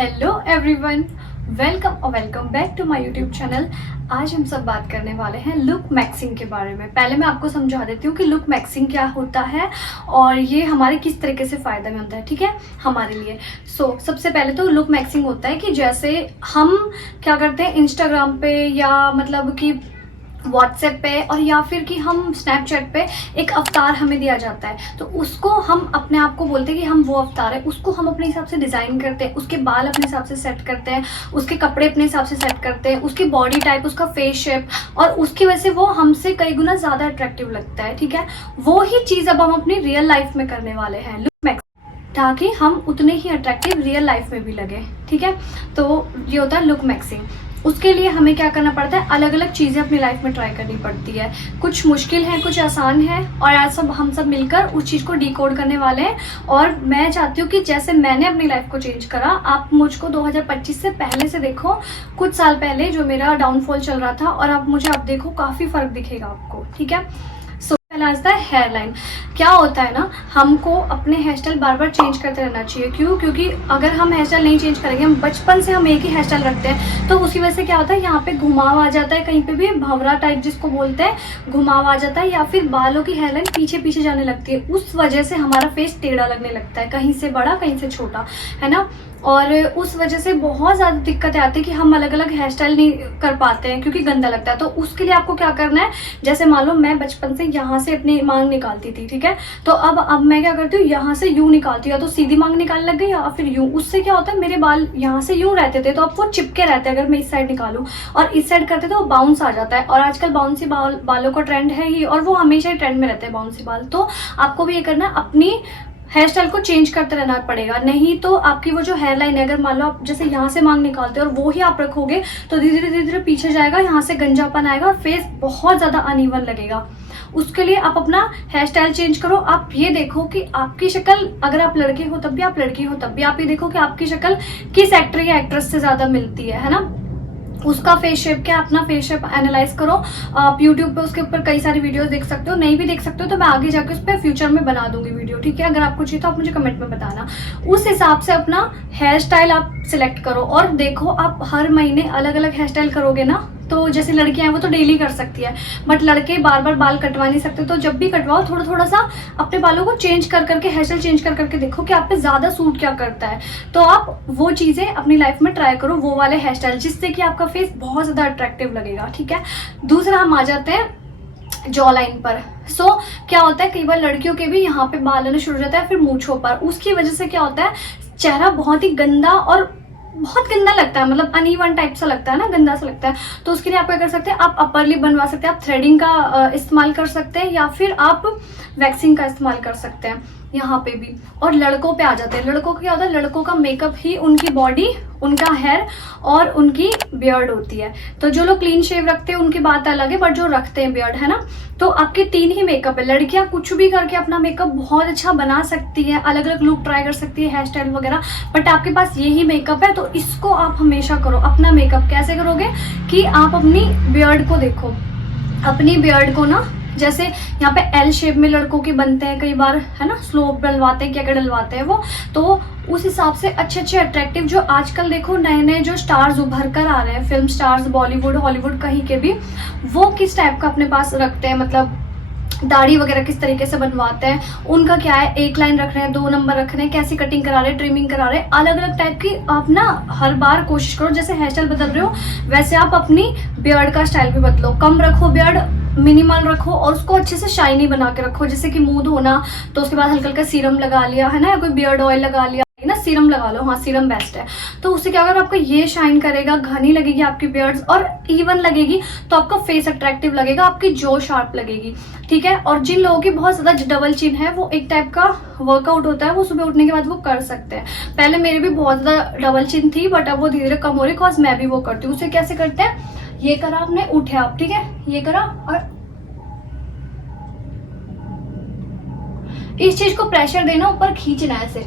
Hello everyone, welcome back to my YouTube channel. आज हम सब बात करने वाले हैं लुक मैक्सिंग के बारे में। पहले मैं आपको समझा देती हूँ कि लुक मैक्सिंग क्या होता है और ये हमारे किस तरीके से फ़ायदा में होता है, ठीक है, हमारे लिए। सबसे पहले तो लुक मैक्सिंग होता है कि जैसे हम क्या करते हैं इंस्टाग्राम पे या मतलब कि व्हाट्सएप पे और या फिर कि हम स्नैपचैट पे एक अवतार हमें दिया जाता है, तो उसको हम अपने आप को बोलते हैं कि हम वो अवतार है। उसको हम अपने हिसाब से डिज़ाइन करते हैं, उसके बाल अपने हिसाब से सेट करते हैं, उसके कपड़े अपने हिसाब से सेट करते हैं, उसकी बॉडी टाइप, उसका फेस शेप, और उसकी वजह से वो हमसे कई गुना ज़्यादा अट्रैक्टिव लगता है, ठीक है। वो ही चीज़ अब हम अपनी रियल लाइफ में करने वाले हैं, लुक मैक्सिंग, ताकि हम उतने ही अट्रैक्टिव रियल लाइफ में भी लगे, ठीक है। तो ये होता है लुक मैक्सिंग। उसके लिए हमें क्या करना पड़ता है, अलग अलग चीज़ें अपनी लाइफ में ट्राई करनी पड़ती है। कुछ मुश्किल है, कुछ आसान है, और आज हम सब मिलकर उस चीज़ को डिकोड करने वाले हैं। और मैं चाहती हूँ कि जैसे मैंने अपनी लाइफ को चेंज करा, आप मुझको 2025 से पहले से देखो, कुछ साल पहले जो मेरा डाउनफॉल चल रहा था, और अब मुझे अब देखो काफ़ी फ़र्क दिखेगा आपको, ठीक है। पहला आता है हेयर लाइन। क्या होता है ना, हमको अपने हेयर स्टाइल बार बार चेंज करते रहना चाहिए। क्यों? क्योंकि अगर हम हेयर स्टाइल नहीं चेंज करेंगे, हम बचपन से हम एक ही हेयर स्टाइल रखते हैं, तो उसी वजह से क्या होता है, यहाँ पे घुमाव आ जाता है, कहीं पे भी भंवरा टाइप जिसको बोलते हैं, घुमाव आ जाता है, या फिर बालों की हेयर लाइन पीछे पीछे जाने लगती है। उस वजह से हमारा फेस टेढ़ा लगने लगता है, कहीं से बड़ा कहीं से छोटा, है ना। और उस वजह से बहुत ज़्यादा दिक्कतें आती है कि हम अलग अलग हेयर स्टाइल नहीं कर पाते हैं क्योंकि गंदा लगता है। तो उसके लिए आपको क्या करना है, जैसे मान लो मैं बचपन से यहाँ से अपनी मांग निकालती थी, ठीक है, तो अब मैं क्या करती हूँ, यहाँ से यूँ निकालती हूँ, या तो सीधी मांग निकालने लग गई या फिर यूँ। उससे क्या होता है, मेरे बाल यहाँ से यूँ रहते थे तो अब वो चिपके रहते हैं। अगर मैं इस साइड निकालूँ और इस साइड करते तो वो बाउंस आ जाता है, और आजकल बाउंसी बालों का ट्रेंड है ही, और वो हमेशा ही ट्रेंड में रहते हैं बाउंसी बाल। तो आपको भी ये करना है, अपनी हेयर स्टाइल को चेंज करते रहना पड़ेगा, नहीं तो आपकी वो जो हेयर लाइन है, अगर मान लो आप जैसे यहाँ से मांग निकालते हो और वो ही आप रखोगे तो धीरे धीरे पीछे जाएगा, यहाँ से गंजापन आएगा और फेस बहुत ज़्यादा अनइवन लगेगा। उसके लिए आप अपना हेयर स्टाइल चेंज करो। आप ये देखो कि आपकी शक्ल, अगर आप लड़के हो तब भी, आप लड़की हो तब भी, आप ये देखो कि आपकी शक्ल किस एक्टर या एक्ट्रेस से ज़्यादा मिलती है ना। उसका फेस शेप क्या, अपना फेस शेप एनालाइज करो। आप यूट्यूब पे उसके ऊपर कई सारी वीडियोस देख सकते हो, नहीं भी देख सकते हो तो मैं आगे जाके उस पर फ्यूचर में बना दूंगी वीडियो, ठीक है। अगर आपको चाहिए तो आप मुझे कमेंट में बताना। उस हिसाब से अपना हेयर स्टाइल आप सिलेक्ट करो, और देखो आप हर महीने अलग अलग हेयर स्टाइल करोगे ना, तो जैसे लड़कियां हैं वो तो डेली कर सकती है, बट लड़के बार बार बाल कटवा नहीं सकते। तो जब भी कटवाओ थोड़ा थोड़ा सा अपने बालों को चेंज कर करके, हेयर स्टाइल चेंज कर करके देखो कि आप पे ज्यादा सूट क्या करता है। तो आप वो चीजें अपनी लाइफ में ट्राई करो, वो वाले हेयर स्टाइल, जिससे कि आपका फेस बहुत ज्यादा अट्रैक्टिव लगेगा, ठीक है। दूसरा हम आ जाते हैं जॉ लाइन पर। क्या होता है, कई बार लड़कियों के भी यहाँ पे बाल आना शुरू हो जाता है, फिर मूंछों पर। उसकी वजह से क्या होता है, चेहरा बहुत ही गंदा और बहुत गंदा लगता है, मतलब अनइवन टाइप सा लगता है ना, गंदा सा लगता है। तो उसके लिए आप क्या कर सकते हैं, आप अपर लिप बनवा सकते हैं, आप थ्रेडिंग का इस्तेमाल कर सकते हैं, या फिर आप वैक्सिंग का इस्तेमाल कर सकते हैं यहाँ पे भी। और लड़कों पे आ जाते हैं। लड़कों का क्या होता है, लड़कों का मेकअप ही उनकी बॉडी, उनका हेयर और उनकी बियर्ड होती है। तो जो लोग क्लीन शेव रखते हैं उनकी बात अलग है, बट जो रखते हैं बियर्ड, है ना, तो आपके 3 ही मेकअप है। लड़कियां कुछ भी करके अपना मेकअप बहुत अच्छा बना सकती है, अलग अलग लुक ट्राई कर सकती है, हेयर स्टाइल वगैरह, बट आपके पास यही मेकअप है, तो इसको आप हमेशा करो। अपना मेकअप कैसे करोगे कि आप अपनी बियर्ड को देखो, अपनी बियर्ड को ना, जैसे यहाँ पे एल शेप में लड़कों के बनते हैं कई बार, है ना, स्लोप डलवाते हैं, क्या क्या डलवाते हैं वो। तो उस हिसाब से अच्छे अच्छे अट्रैक्टिव, जो आजकल देखो नए नए जो स्टार्स उभर कर आ रहे हैं, फिल्म स्टार्स, बॉलीवुड हॉलीवुड कहीं के भी, वो किस टाइप का अपने पास रखते हैं, मतलब दाढ़ी वगैरह किस तरीके से बनवाते हैं, उनका क्या है, 1 लाइन रख रहे हैं, 2 नंबर रख रहे हैं, कैसी कटिंग करा रहे हैं, ट्रिमिंग करा रहे हैं, अलग अलग टाइप की। आप ना हर बार कोशिश करो, जैसे हेयर स्टाइल बदल रहे हो वैसे आप अपनी बियर्ड का स्टाइल भी बदलो। कम रखो बियर्ड, मिनिमल रखो, और उसको अच्छे से शाइनी बना के रखो। जैसे कि मुंह धोना तो उसके बाद हल्का हल्का सीरम लगा लिया, है ना, या कोई बियर्ड ऑयल लगा लिया ना, सीरम लगा लो, हाँ सीरम बेस्ट है। तो उससे क्या होगा, आपका ये शाइन करेगा, घनी लगेगी आपकी बियर्ड्स और इवन लगेगी, तो आपका फेस अट्रैक्टिव लगेगा, आपकी जो शार्प लगेगी, ठीक है। और जिन लोगों की बहुत ज्यादा डबल चिन है, वो एक टाइप का वर्कआउट होता है, वो सुबह उठने के बाद वो कर सकते हैं। पहले मेरी भी बहुत ज्यादा डबल चिन थी, बट अब वो धीरे धीरे कम हो रही है, बिकॉज मैं भी वो करती हूँ। उसे कैसे करते हैं, ये करा आपने, उठे आप, ठीक है, ये करा, और इस चीज को प्रेशर देना, ऊपर खींचना है ऐसे,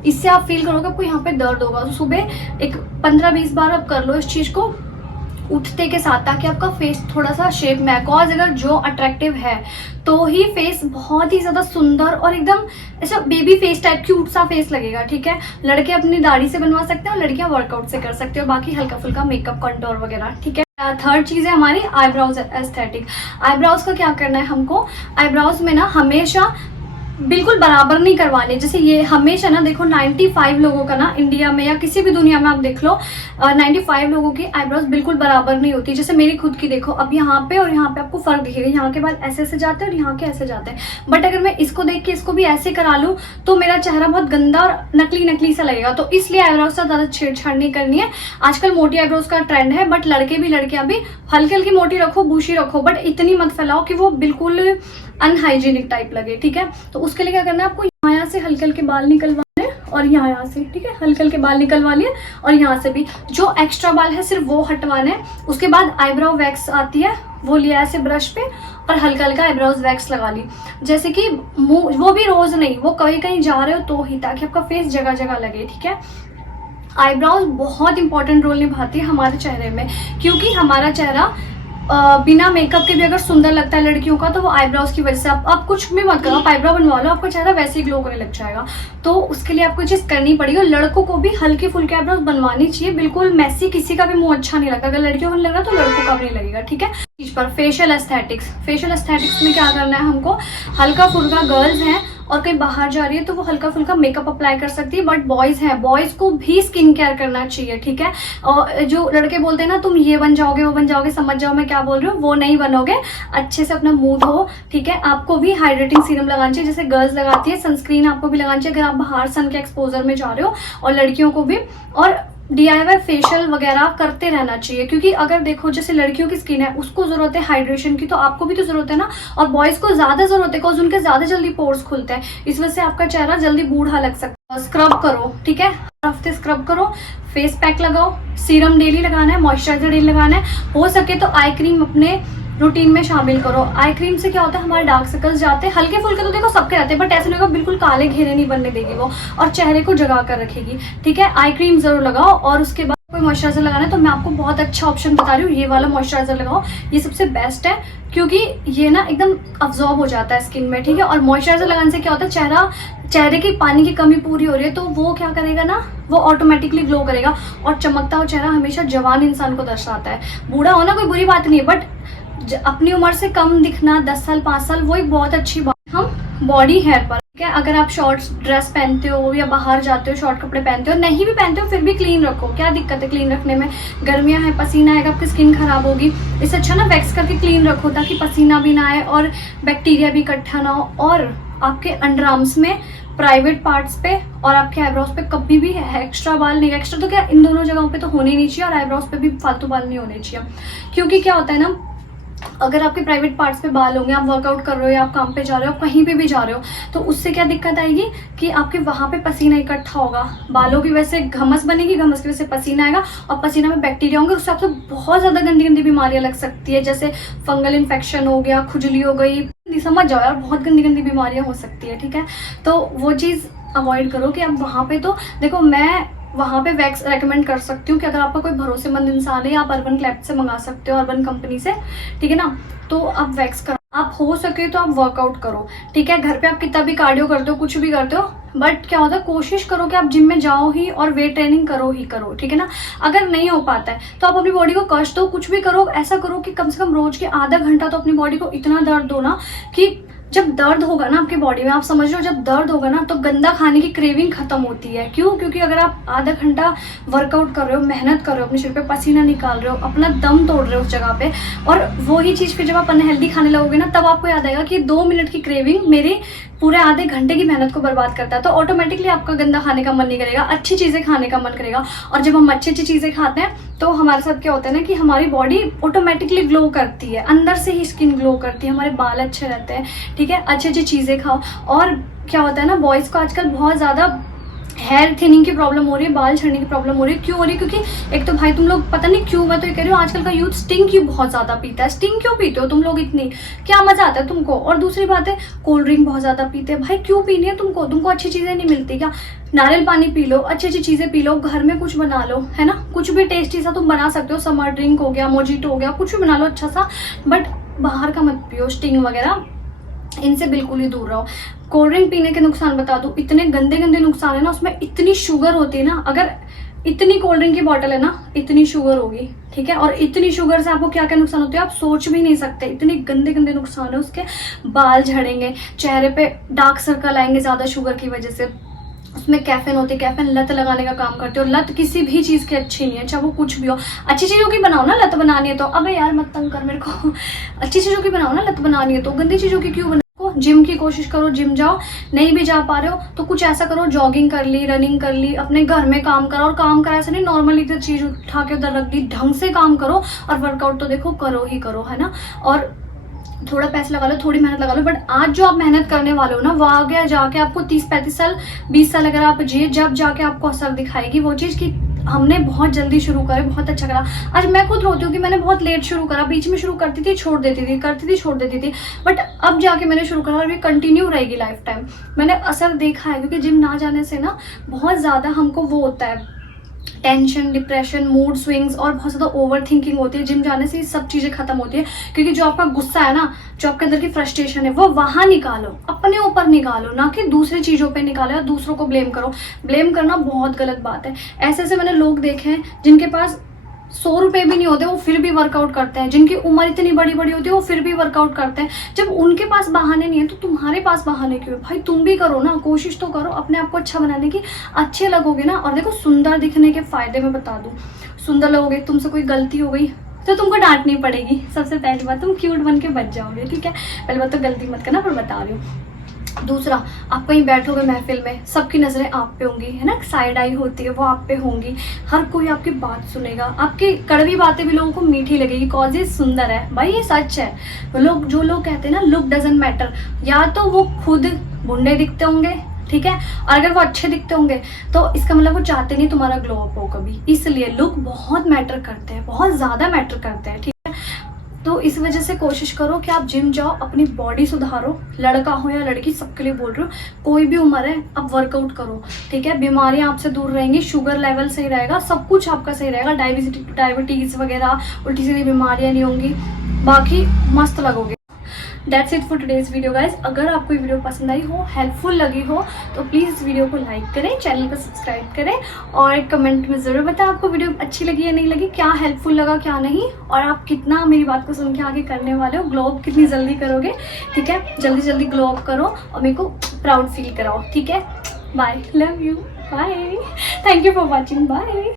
इससे आप फील करोगे आपको यहाँ पे दर्द होगा। तो सुबह एक 15-20 बार आप कर लो इस चीज को, उठते के साथ, ताकि आपका फेस थोड़ा सा शेप में आए। कॉज अगर जो अट्रैक्टिव है तो ही फेस बहुत ही ज़्यादा सुंदर और एकदम ऐसा बेबी फेस टाइप क्यूट सा फेस लगेगा, ठीक है। लड़के अपनी दाढ़ी से बनवा सकते हैं और लड़कियां वर्कआउट से कर सकते हैं, और बाकी हल्का फुल्का मेकअप, कंटूर वगैरह, ठीक है। थर्ड चीज़ है हमारी आईब्राउज एस्थेटिक। आईब्राउज का क्या करना है हमको, आईब्राउज में ना हमेशा बिल्कुल बराबर नहीं करवाने। जैसे ये हमेशा ना देखो 95 लोगों का ना इंडिया में या किसी भी दुनिया में आप देख लो, 95 लोगों की आईब्रोज बिल्कुल बराबर नहीं होती। जैसे मेरी खुद की देखो, अब यहाँ पे और यहाँ पे आपको फर्क दिखेगा, यहाँ के बाल ऐसे ऐसे जाते हैं और यहाँ के ऐसे जाते हैं। बट अगर मैं इसको देख के इसको भी ऐसे करा लूँ तो मेरा चेहरा बहुत गंदा और नकली नकली सा लगेगा। तो इसलिए आईब्रोज से ज़्यादा छेड़छाड़ नहीं करनी है। आजकल मोटी आईब्रोज का ट्रेंड है, बट लड़के भी लड़कियां भी हल्की हल्की मोटी रखो, बूशी रखो, बट इतनी मत फैलाओ कि वो बिल्कुल अनहाइजीनिक टाइप लगे, ठीक है। तो उसके लिए क्या करना है, आपको यहाँ से हल्के हल्के बाल निकलवाने और यहाँ से, ठीक है, हल्के हल्के बाल निकलवा लिए और यहाँ से भी जो एक्स्ट्रा बाल है सिर्फ वो हटवाने। उसके बाद आईब्राउ वैक्स आती है, वो लिया ऐसे ब्रश पे और हल्का हल्का आईब्राउज वैक्स लगा ली। जैसे कि मुंह, वो भी रोज नहीं, वो कहीं कहीं जा रहे हो तो ही, ताकि आपका फेस जगह जगह लगे, ठीक है। आईब्राउज बहुत इंपॉर्टेंट रोल निभाती है हमारे चेहरे में, क्योंकि हमारा चेहरा बिना मेकअप के भी अगर सुंदर लगता है लड़कियों का, तो वो आईब्राउज की वजह से। आप कुछ भी मत करो, आप आईब्राउ बनवा लो, आपका चेहरा वैसे ही ग्लो करने लग जाएगा। तो उसके लिए आपको चीज़ करनी पड़ेगी। और लड़कों को भी हल्के फुल्के आईब्राउज बनवानी चाहिए, बिल्कुल मैसी किसी का भी मुंह अच्छा नहीं लगता। अगर लड़कियों को नहीं लग रहा तो लड़कों का भी नहीं लगेगा, ठीक है। चीज पर फेशियल एस्थेटिक्स। फेशियल एस्थेटिक्स में क्या करना है हमको, हल्का फुल्का, गर्ल्स हैं और कहीं बाहर जा रही है तो वो हल्का फुल्का मेकअप अप्लाई कर सकती है, बट बॉयज हैं, बॉयज को भी स्किन केयर करना चाहिए, ठीक है। और जो लड़के बोलते हैं ना तुम ये बन जाओगे वो बन जाओगे, समझ जाओ मैं क्या बोल रही हूँ, वो नहीं बनोगे। अच्छे से अपना मुंह धो, ठीक है। आपको भी हाइड्रेटिंग सीरम लगाना चाहिए, जैसे गर्ल्स लगाती है। सनस्क्रीन आपको भी लगानी चाहिए अगर आप बाहर सन के एक्सपोजर में जा रहे हो, और लड़कियों को भी। और DIY फेशियल वगैरह करते रहना चाहिए, क्योंकि अगर देखो जैसे लड़कियों की स्किन है उसको जरूरत है हाइड्रेशन की, तो आपको भी तो जरूरत है ना। और बॉयज को ज्यादा जरूरत है, बिकॉज उनके ज्यादा जल्दी पोर्स खुलते हैं, इस वजह से आपका चेहरा जल्दी बूढ़ा लग सकता है। स्क्रब करो, ठीक है, हर हफ्ते स्क्रब करो, फेस पैक लगाओ, सीरम डेली लगाना है, मॉइस्चराइजर डेली लगाना है। हो सके तो आई क्रीम अपने रूटीन में शामिल करो। आई क्रीम से क्या होता है, हमारे डार्क सर्कल्स जाते हैं, हल्के फुल्के तो देखो सबके रहते हैं, बट ऐसे नहीं होगा बिल्कुल काले घेरे नहीं बनने देगी वो, और चेहरे को जगा कर रखेगी, ठीक है। आई क्रीम जरूर लगाओ। और उसके बाद कोई मॉइस्चराइजर लगाना है तो मैं आपको बहुत अच्छा ऑप्शन बता रही हूँ, ये वाला मॉइस्चराइजर लगाओ, ये सबसे बेस्ट है, क्योंकि ये ना एकदम अब्जॉर्ब हो जाता है स्किन में, ठीक है। और मॉइस्चराइजर लगाने से क्या होता है, चेहरे की पानी की कमी पूरी हो रही है तो वो क्या करेगा ना, वो ऑटोमेटिकली ग्लो करेगा। और चमकता हुआ चेहरा हमेशा जवान इंसान को दर्शाता है। बूढ़ा होना कोई बुरी बात नहीं है, बट अपनी उम्र से कम दिखना, 10 साल 5 साल, वो एक बहुत अच्छी बात। हम बॉडी हेयर पर, ठीक है, अगर आप शॉर्ट्स ड्रेस पहनते हो या बाहर जाते हो शॉर्ट कपड़े पहनते हो, नहीं भी पहनते हो फिर भी क्लीन रखो। क्या दिक्कत है क्लीन रखने में, गर्मियां हैं, पसीना आएगा, आपकी स्किन खराब होगी। इससे अच्छा ना वैक्स करके क्लीन रखो, ताकि पसीना भी ना आए और बैक्टीरिया भी इकट्ठा ना हो। और आपके अंडर आर्म्स में, प्राइवेट पार्ट्स पे और आपके आईब्रोज पे कभी भी एक्स्ट्रा बाल नहीं, एक्स्ट्रा तो क्या इन दोनों जगहों पे तो होने नहीं चाहिए, और आईब्रोज पे भी फालतू बाल नहीं होने चाहिए। क्योंकि क्या होता है ना, अगर आपके प्राइवेट पार्ट्स पे बाल होंगे, आप वर्कआउट कर रहे हो या आप काम पे जा रहे हो, कहीं पे भी जा रहे हो, तो उससे क्या दिक्कत आएगी कि आपके वहां पे पसीना इकट्ठा होगा, बालों की वजह से घमस बनेगी, घमस की वजह से पसीना आएगा, और पसीना में बैक्टीरिया होंगे, उससे आपको बहुत ज्यादा गंदी गंदी बीमारियां लग सकती है, जैसे फंगल इन्फेक्शन हो गया, खुजली हो गई, समझ जाओ यार, बहुत गंदी गंदी बीमारियां हो सकती है, ठीक है। तो वो चीज अवॉइड करो कि आप वहां पे, तो देखो मैं वहाँ पे वैक्स रेकमेंड कर सकती हूँ कि अगर आपका कोई भरोसेमंद इंसान है, आप अर्बन क्लैप से मंगा सकते हो, अर्बन कंपनी से, ठीक है ना। तो आप वैक्स करो, आप हो सके तो आप वर्कआउट करो, ठीक है। घर पे आप कितना भी कार्डियो करते हो, कुछ भी करते हो, बट क्या होता है, कोशिश करो कि आप जिम में जाओ ही और वेट ट्रेनिंग करो ही करो, ठीक है ना। अगर नहीं हो पाता है तो आप अपनी बॉडी को कष्ट दो, कुछ भी करो, ऐसा करो कि कम से कम रोज के आधा घंटा तो अपनी बॉडी को इतना दर्द दो ना, कि जब दर्द होगा ना आपकी बॉडी में, आप समझ लो जब दर्द होगा ना, तो गंदा खाने की क्रेविंग खत्म होती है। क्यों? क्योंकि अगर आप आधा घंटा वर्कआउट कर रहे हो, मेहनत कर रहे हो, अपने शरीर पे पसीना निकाल रहे हो, अपना दम तोड़ रहे हो उस जगह पे, और वही चीज़ फिर जब आप अनहेल्दी खाने लगोगे ना, तब आपको याद आएगा कि 2 मिनट की क्रेविंग मेरे पूरे आधे घंटे की मेहनत को बर्बाद करता है। तो ऑटोमेटिकली आपका गंदा खाने का मन नहीं करेगा, अच्छी चीज़ें खाने का मन करेगा। और जब हम अच्छी अच्छी चीज़ें खाते हैं तो हमारे साथ क्या होता है ना, कि हमारी बॉडी ऑटोमेटिकली ग्लो करती है, अंदर से ही स्किन ग्लो करती है, हमारे बाल अच्छे रहते हैं, ठीक है। अच्छी अच्छी चीज़ें खाओ। और क्या होता है ना, बॉयज़ को आजकल बहुत ज़्यादा हेयर थिनिंग की प्रॉब्लम हो रही है, बाल झड़ने की प्रॉब्लम हो रही है। क्यों हो रही है? क्योंकि एक तो भाई तुम लोग, पता नहीं क्यों, मैं तो ये कह रही हूँ आजकल का यूथ स्टिंग क्यों बहुत ज्यादा पीता है। स्टिंग क्यों पीते हो तुम लोग इतनी? क्या मजा आता है तुमको? और दूसरी बात है, कोल्ड ड्रिंक बहुत ज्यादा पीते हैं। भाई क्यों पीनी है तुमको? तुमको अच्छी चीजें नहीं मिलती क्या? नारियल पानी पी लो, अच्छी अच्छी चीजें पी लो, घर में कुछ बना लो, है ना, कुछ भी टेस्टी सा तुम बना सकते हो। समर ड्रिंक हो गया, मोजिटो हो गया, कुछ भी बना लो अच्छा सा, बट बाहर का मत पियो, स्टिंग वगैरह इनसे बिल्कुल ही दूर रहो। कोल्ड ड्रिंक पीने के नुकसान बता दूं, इतने गंदे गंदे नुकसान है ना, उसमें इतनी शुगर होती है ना। अगर इतनी कोल्ड ड्रिंक की बोतल है ना, इतनी शुगर होगी, ठीक है, और इतनी शुगर से आपको क्या क्या नुकसान होते हैं आप सोच भी नहीं सकते। इतने गंदे गंदे नुकसान है उसके। बाल झड़ेंगे, चेहरे पे डार्क सर्कल आएंगे ज्यादा शुगर की वजह से। उसमें कैफीन होती है, कैफीन लत लगाने का काम करते हो। लत किसी भी चीज की अच्छी नहीं है, चाहे वो कुछ भी हो। अच्छी चीजों की बनाओ ना, लत बनानी है तो। अबे यार मत तंग कर मेरे को। अच्छी चीजों की बनाओ ना, लत बनानी है तो। गंदी चीजों की क्यों बनाओ? जिम की कोशिश करो, जिम जाओ। नहीं भी जा पा रहे हो तो कुछ ऐसा करो, जॉगिंग कर ली, रनिंग कर ली, अपने घर में काम करो। और काम करा ऐसा नहीं नॉर्मली तो चीज उठा के उधर रख दी, ढंग से काम करो। और वर्कआउट तो देखो करो ही करो, है ना। और थोड़ा पैसा लगा लो, थोड़ी मेहनत लगा लो, बट आज जो आप मेहनत करने वाले हो ना, वो आगे जाके आपको 30-35 साल 20 साल अगर आप जिए, जब जाके आपको असर दिखाएगी वो चीज़ कि हमने बहुत जल्दी शुरू करे, बहुत अच्छा करा। आज मैं खुद रोती हूँ कि मैंने बहुत लेट शुरू करा, बीच में शुरू करती थी, छोड़ देती थी, करती थी, छोड़ देती थी, बट अब जाके मैंने शुरू करा और ये कंटिन्यू रहेगी लाइफ टाइम। मैंने असर देखा है, क्योंकि जिम ना जाने से ना बहुत ज़्यादा हमको वो होता है, टेंशन, डिप्रेशन, मूड स्विंग्स और बहुत ज़्यादा ओवर थिंकिंग होती है। जिम जाने से ये सब चीज़ें खत्म होती है, क्योंकि जो आपका गुस्सा है ना, जो आपके अंदर की फ्रस्ट्रेशन है, वो वहाँ निकालो, अपने ऊपर निकालो, ना कि दूसरी चीज़ों पे निकालो या दूसरों को ब्लेम करो। ब्लेम करना बहुत गलत बात है। ऐसे ऐसे मैंने लोग देखे हैं जिनके पास 100 रुपए भी नहीं होते, वो फिर भी वर्कआउट करते हैं। जिनकी उम्र इतनी बड़ी बड़ी होती है वो फिर भी वर्कआउट करते हैं। जब उनके पास बहाने नहीं है तो तुम्हारे पास बहाने क्यों है? भाई तुम भी करो ना, कोशिश तो करो अपने आप को अच्छा बनाने की। अच्छे लगोगे ना। और देखो, सुंदर दिखने के फायदे मैं बता दूं, सुंदर लगोगे, तुमसे कोई गलती हो गई तो तुमको डांटनी पड़ेगी। सबसे पहली बात, तुम क्यूट बन के बच जाओगे, ठीक है। पहली बात तो गलती मत करना, पर बता रही हूँ। दूसरा, आप कहीं बैठोगे महफिल में, सबकी नजरें आप पे होंगी, है ना, साइड आई होती है वो आप पे होंगी। हर कोई आपकी बात सुनेगा, आपकी कड़वी बातें भी लोगों को मीठी लगेगी, कॉज ये सुंदर है। भाई ये सच है। जो लोग कहते हैं ना लुक डजंट मैटर, या तो वो खुद भुंडे दिखते होंगे, ठीक है, और अगर वो अच्छे दिखते होंगे तो इसका मतलब वो चाहते नहीं तुम्हारा ग्लो अप हो कभी। इसलिए लुक बहुत मैटर करते हैं, बहुत ज्यादा मैटर करते हैं, ठीक है। तो इस वजह से कोशिश करो कि आप जिम जाओ, अपनी बॉडी सुधारो। लड़का हो या लड़की, सबके लिए बोल रही हूँ, कोई भी उम्र है, आप वर्कआउट करो, ठीक है। बीमारियां आपसे दूर रहेंगी, शुगर लेवल सही रहेगा, सब कुछ आपका सही रहेगा, डायबिटीज वगैरह, उल्टी सीधी बीमारियां नहीं होंगी, बाकी मस्त लगोगे। That's it for today's video guys. अगर आपको ये वीडियो पसंद आई हो, हेल्पफुल लगी हो, तो प्लीज़ इस वीडियो को लाइक करें, चैनल को सब्सक्राइब करें और कमेंट में ज़रूर बताएं आपको वीडियो अच्छी लगी या नहीं लगी, क्या हेल्पफुल लगा क्या नहीं, और आप कितना मेरी बात को सुन के आगे करने वाले हो, ग्लो अप कितनी जल्दी करोगे, ठीक है। जल्दी जल्दी ग्लो अप करो और मेरे को प्राउड फील कराओ, ठीक है। Bye, love you, bye, thank you for watching, bye.